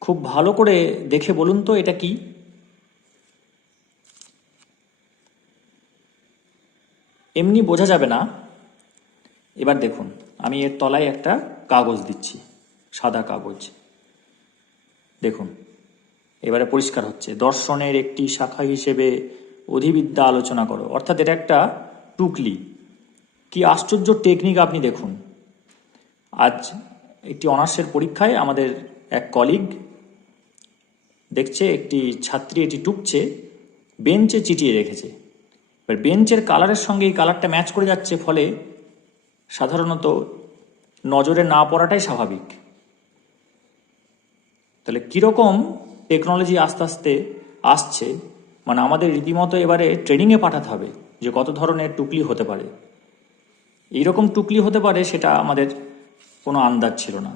খুব ভালো করে দেখে বলুন তো এটা কি? এমনি বোঝা যাবে না। এবার দেখুন, আমি এর তলায় একটা কাগজ দিচ্ছি, সাদা কাগজ। দেখুন, এবারে পরিষ্কার হচ্ছে, দর্শনের একটি শাখা হিসেবে অধিবিদ্যা আলোচনা করো। অর্থাৎ এটা একটা টুকলি। কি আশ্চর্য টেকনিক আপনি দেখুন। আজ একটি অনার্সের পরীক্ষায় আমাদের এক কলিগ দেখছে একটি ছাত্রী এটি টুকছে, বেঞ্চে চিটিয়ে রেখেছে। এবার বেঞ্চের কালারের সঙ্গে এই কালারটা ম্যাচ করে যাচ্ছে, ফলে সাধারণত নজরে না পড়াটাই স্বাভাবিক। তাহলে কীরকম টেকনোলজি আস্তে আস্তে আসছে, মানে আমাদের রীতিমতো এবারে ট্রেনিংয়ে পাঠাতে হবে যে কত ধরনের টুকলি হতে পারে। এইরকম টুকলি হতে পারে সেটা আমাদের কোনো আন্দাজ ছিল না।